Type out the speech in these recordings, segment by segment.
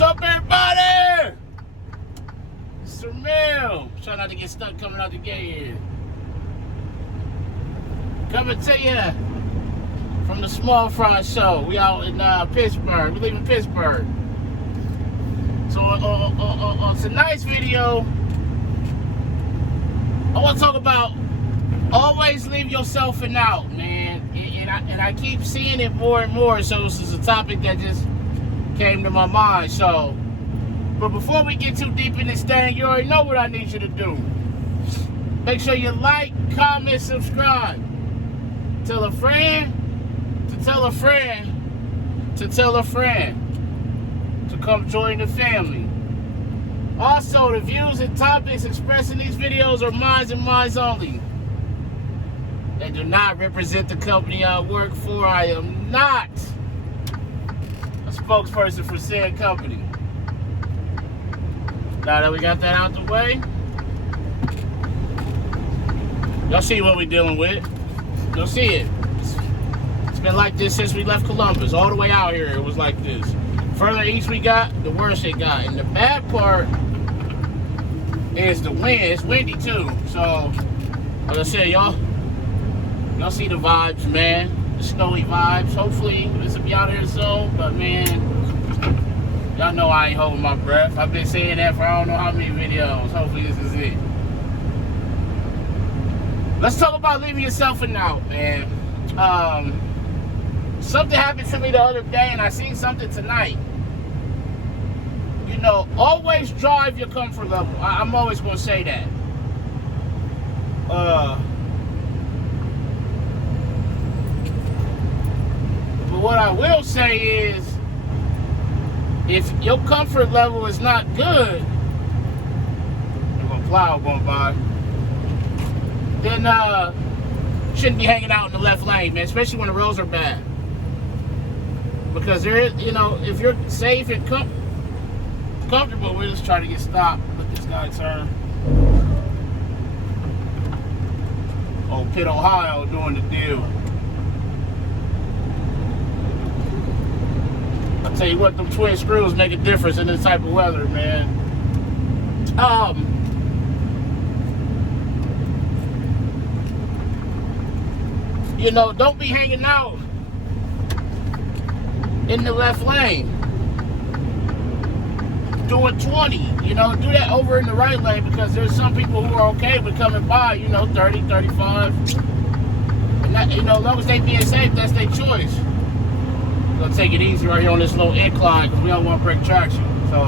What's up, everybody? It's Ramil. Try not to get stuck coming out the gate here. Coming to you from the Small Fry Show. We out in Pittsburgh. We leaving Pittsburgh. So on tonight's video, I want to talk about always leave yourself an out, man. And I keep seeing it more and more. So this is a topic that just came to my mind. So, but before we get too deep in this thing, you already know what I need you to do. Make sure you like, comment, subscribe. Tell a friend to tell a friend to tell a friend to come join the family. Also, the views and topics expressed in these videos are mine and mine only. They do not represent the company I work for. I am not a spokesperson for said company. Now that we got that out the way, y'all see what we're dealing with. You'll see it. It's been like this since we left Columbus. All the way out here, it was like this. Further east we got, the worse it got. And the bad part is the wind. It's windy too. So, like I said, y'all see the vibes, man. The snowy vibes. Hopefully, this will be out here soon. But man, y'all know I ain't holding my breath. I've been saying that for I don't know how many videos. Hopefully, this is it. Let's talk about leaving yourself an out, man. Something happened to me the other day, and I seen something tonight. You know, always drive your comfort level. I'm always going to say that. But what I will say is, if your comfort level is not good, there's a plow going by, then shouldn't be hanging out in the left lane, man, especially when the roads are bad. Because there is, you know, if you're safe and comfortable, we're just trying to get stopped. Let this guy turn. Old Pitt, Ohio, doing the deal. I'll tell you what, them twin screws make a difference in this type of weather, man. You know, don't be hanging out in the left lane doing 20. You know, do that over in the right lane, because there's some people who are okay with coming by, you know, 30, 35. And that, you know, as long as they being safe, that's their choice. We're gonna take it easy right here on this little incline because we don't want to break traction. So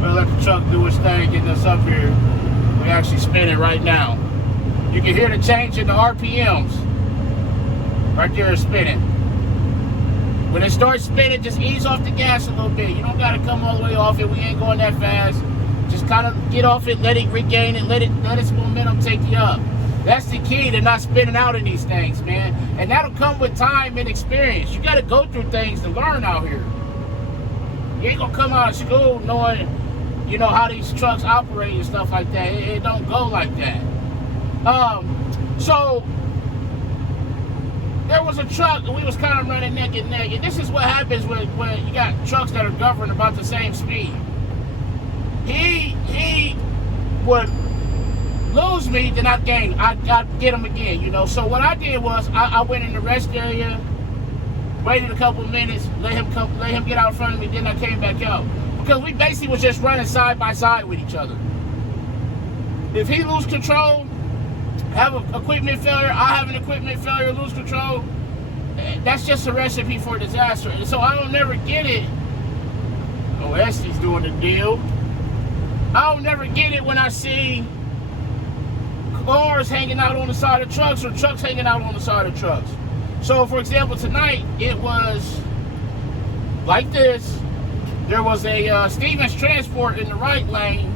we're gonna let the truck do its thing, getting us up here. We actually spinning right now. You can hear the change in the RPMs. Right there is spinning. When it starts spinning, just ease off the gas a little bit. You don't gotta come all the way off it. We ain't going that fast. Just kind of get off it, let it regain it, let its momentum take you up. That's the key to not spinning out in these things, man. And that'll come with time and experience. You gotta go through things to learn out here. You ain't gonna come out of school knowing, you know, how these trucks operate and stuff like that. It don't go like that. So there was a truck and we was kind of running neck and neck. And this is what happens when you got trucks that are governed about the same speed. He would lose me, then I'd get him again, you know. So what I did was I went in the rest area, waited a couple minutes, let him get out in front of me, then I came back out. Because we basically was just running side by side with each other. If he lose control, have an equipment failure, I have an equipment failure, lose control, that's just a recipe for disaster. And so I don't never get it. Oh, Esty's doing the deal. I don't never get it when I see cars hanging out on the side of trucks or trucks hanging out on the side of trucks. So, for example, tonight it was like this. There was a Stevens Transport in the right lane.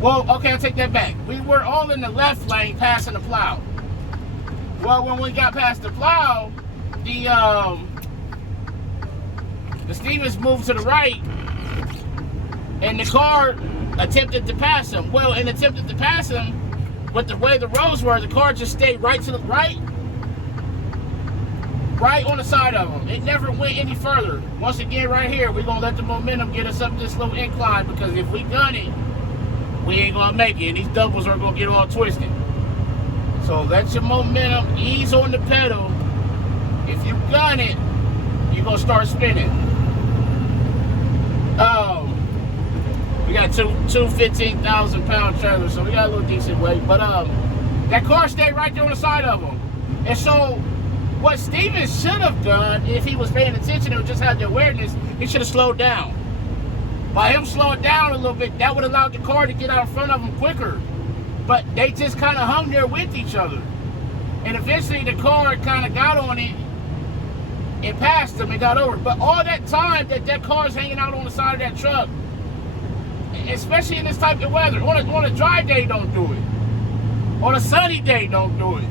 Well, okay, I'll take that back. We were all in the left lane passing the plow. Well, when we got past the plow, the Stevens moved to the right, and the car attempted to pass him. Well, and attempted to pass him, but the way the roads were, the car just stayed right to the right. right on the side of them. It never went any further. Once again, right here, we're going to let the momentum get us up this little incline, because if we gun it, we ain't going to make it. And these doubles are going to get all twisted. So let your momentum ease on the pedal. If you gun it, you're going to start spinning. We got two 15,000-pound trailers, so we got a little decent weight. But that car stayed right there on the side of them. And so what Steven should have done, if he was paying attention or just had the awareness, he should have slowed down. By him slowing down a little bit, that would allow the car to get out in front of him quicker. But they just kind of hung there with each other. And eventually the car kind of got on it and passed him and got over. But all that time that car's hanging out on the side of that truck, especially in this type of weather, on a dry day, don't do it. On a sunny day, don't do it.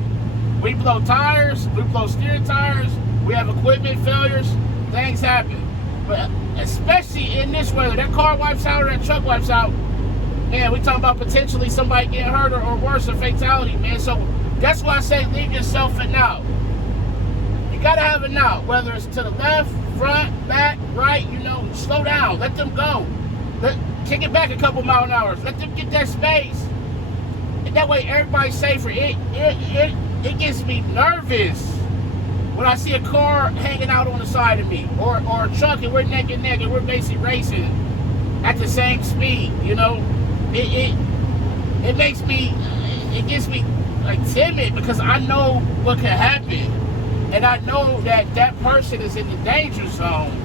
We blow tires, we blow steer tires, we have equipment failures, things happen. But especially in this weather, that car wipes out or that truck wipes out, man, we talking about potentially somebody getting hurt or worse, a fatality, man. So that's why I say leave yourself an out. You gotta have an out, whether it's to the left, front, back, right, slow down, let them go. Kick it back a couple mile an hour, let them get that space. And that way everybody's safer. It gets me nervous when I see a car hanging out on the side of me, or a truck, and we're neck and neck, and we're basically racing at the same speed. It makes me, it gets me like timid, because I know what could happen, and I know that person is in the danger zone.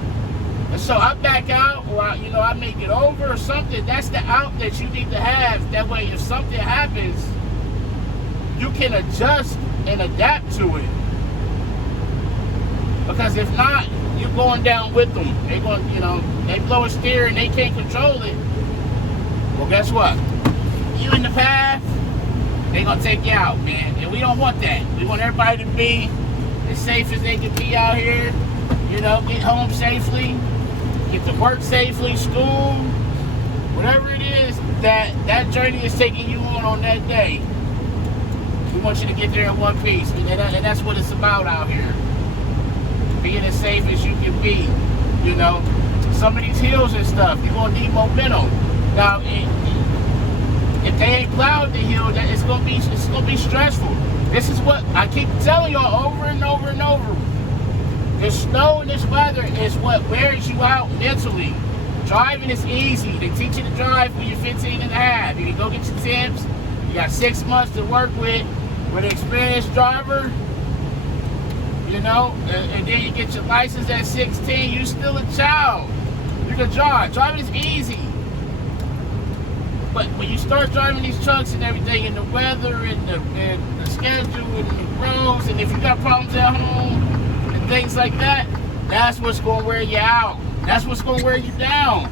And so I back out, or I make it over or something. That's the out that you need to have. That way, if something happens, you can adjust and adapt to it. Because if not, you're going down with them. They're going, they blow a steer and they can't control it. Well, guess what? You in the path, they're going to take you out, man. And we don't want that. We want everybody to be as safe as they can be out here. Get home safely, get to work safely, school, whatever it is that journey is taking you on that day. We want you to get there in one piece. And that's what it's about out here. Being as safe as you can be. Some of these hills and stuff, you're going to need momentum. Now, if they ain't plowed the hill, it's gonna be stressful. This is what I keep telling y'all over and over and over. The snow and this weather is what wears you out mentally. Driving is easy. They teach you to drive when you're 15 and a half. You can go get your temps. You got 6 months to work with an experienced driver. And then you get your license at 16. You're still a child. You can drive. Driving is easy. But when you start driving these trucks and everything, and the weather and the schedule and the roads, and if you got problems at home and things like that, that's what's going to wear you out. That's what's going to wear you down.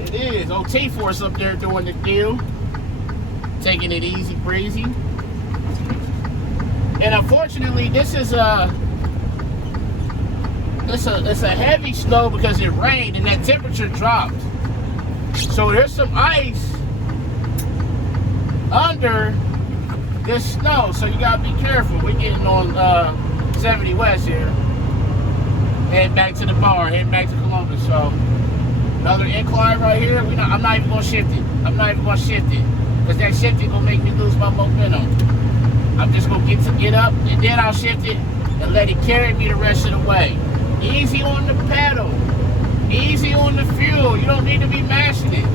It is. OT Force up there doing the deal. Taking it easy breezy. And unfortunately, this is it's a heavy snow because it rained and that temperature dropped. So there's some ice under this snow, so you gotta be careful. We're getting on 70 West here, heading back to the bar, heading back to Columbus. So another incline right here. I'm not even gonna shift it. I'm not even gonna shift it, because that shifting gonna make me lose my momentum. I'm just gonna get up, and then I'll shift it and let it carry me the rest of the way. Easy on the pedal. Easy on the fuel. You don't need to be mashing it.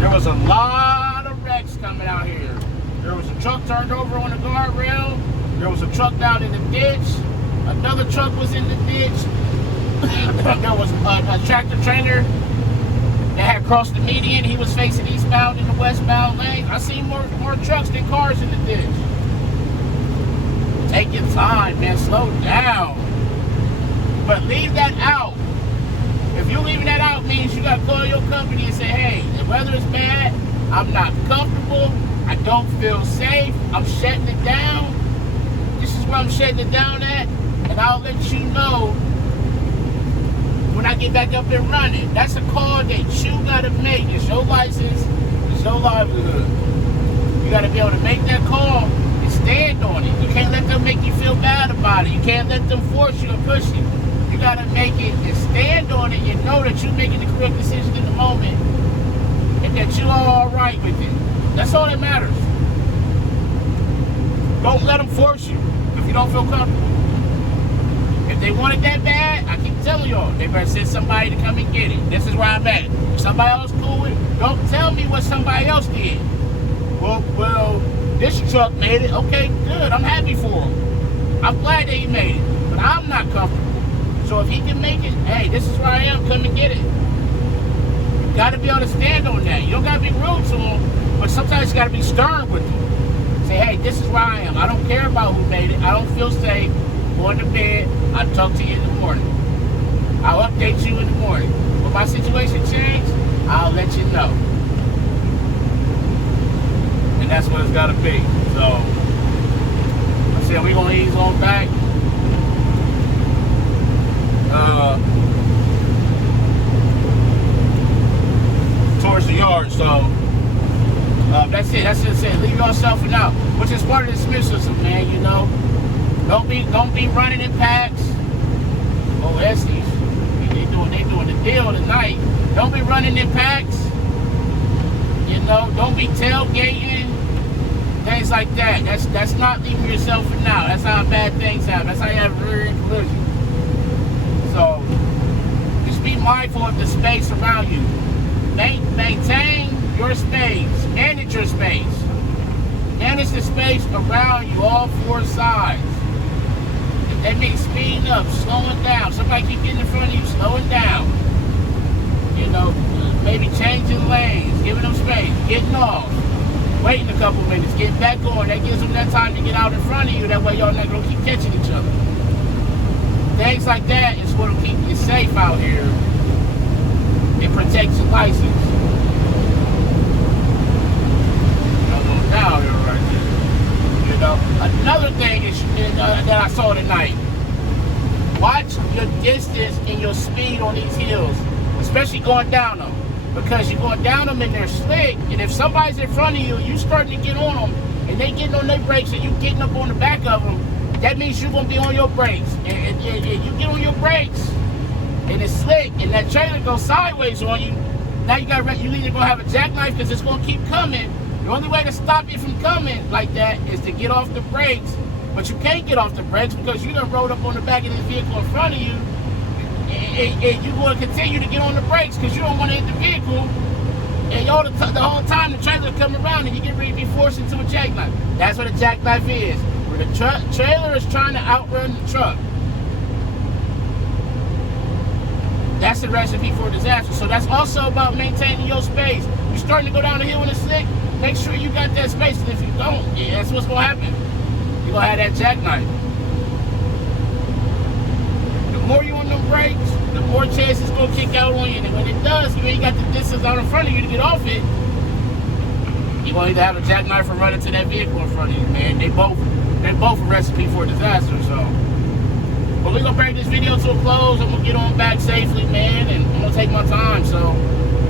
There was a lot of wrecks coming out here. There was a truck turned over on the guardrail. There was a truck down in the ditch. Another truck was in the ditch. There was a tractor trailer that had crossed the median. He was facing eastbound in the westbound lane. I seen more trucks than cars in the ditch. Take your time, man. Slow down. But leave that out. If you're leaving that out, means you got to call your company and say, hey, the weather is bad. I'm not comfortable. I don't feel safe. I'm shutting it down. This is where I'm shutting it down at. And I'll let you know when I get back up and running. That's a call that you gotta make. It's your license, it's your livelihood. You gotta be able to make that call and stand on it. You can't let them make you feel bad about it. You can't let them force you and push you. You gotta make it and stand on it and know that you're making the correct decision in the moment and that you are all right with it. That's all that matters. Don't let them force you if you don't feel comfortable. If they want it that bad, I keep telling y'all, they better send somebody to come and get it. This is where I'm at. If somebody else cool with it, don't tell me what somebody else did. Well, this truck made it. Okay, good. I'm happy for him. I'm glad that he made it, but I'm not comfortable. So if he can make it, hey, this is where I am. Come and get it. You got to be able to stand on that. You don't got to be rude to him, but sometimes you got to be stern with him. Say, hey, this is where I am. I don't care about who made it. I don't feel safe. Going to bed, I'll talk to you in the morning. I'll update you in the morning. When my situation changes, I'll let you know. And that's what it's got to be. So, I said we're going to ease on back. Towards the yard. So, that's it. That's just it. Leave yourself out, which is part of the Smith system, man, you know. Don't be running in packs. Oh, Estes, they doing the deal tonight. Don't be running in packs. You know, don't be tailgating. Things like that. That's not leaving yourself for now. That's how bad things happen. That's how you have rear-end collision. So just be mindful of the space around you. Maintain your space. Manage your space. Manage the space around you, all four sides. That means speeding up, slowing down. Somebody keep getting in front of you, slowing down. You know, maybe changing lanes, giving them space, getting off, waiting a couple minutes, getting back on. That gives them that time to get out in front of you. That way y'all not gonna keep catching each other. Things like that is what'll keep you safe out here and protect your license. I'm going down here right there. You know, another thing is that I saw tonight. Watch your distance and your speed on these hills, especially going down them, because you're going down them and they're slick. And if somebody's in front of you, you starting to get on them, and they getting on their brakes, and you getting up on the back of them, that means you're gonna be on your brakes. And you get on your brakes, and it's slick, and that trailer goes sideways on you. Now you either gonna have a jackknife because it's gonna keep coming. The only way to stop you from coming like that is to get off the brakes. But you can't get off the brakes because you done rode up on the back of this vehicle in front of you. And you're going to continue to get on the brakes because you don't want to hit the vehicle. And the whole time the trailer come around and you get ready to be forced into a jackknife. That's what a jackknife is. Where the trailer is trying to outrun the truck. That's the recipe for disaster. So that's also about maintaining your space. You're starting to go down the hill in a slick, make sure you got that space. And if you don't, that's what's going to happen. You're going to have that jackknife. The more you on them brakes, the more chance it's going to kick out on you. And when it does, you ain't got the distance out in front of you to get off it. You're going to either have a jackknife or run into that vehicle in front of you, man. They're both a recipe for disaster, so. But we're going to bring this video to a close. I'm going to get on back safely, man, and I'm going to take my time. So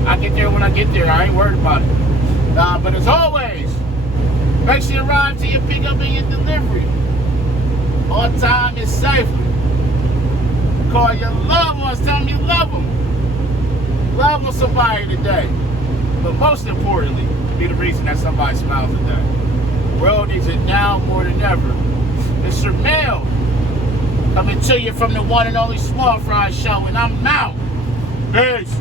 I get there when I get there. I ain't worried about it. But as always, make sure you arrive to your pickup and your delivery on time and safely. Call your loved ones. Tell them you love them. Love on somebody today. But most importantly, be the reason that somebody smiles today. The world needs it now more than ever. Mr. Mel, coming to you from the one and only Small Fry Show, and I'm out. Peace.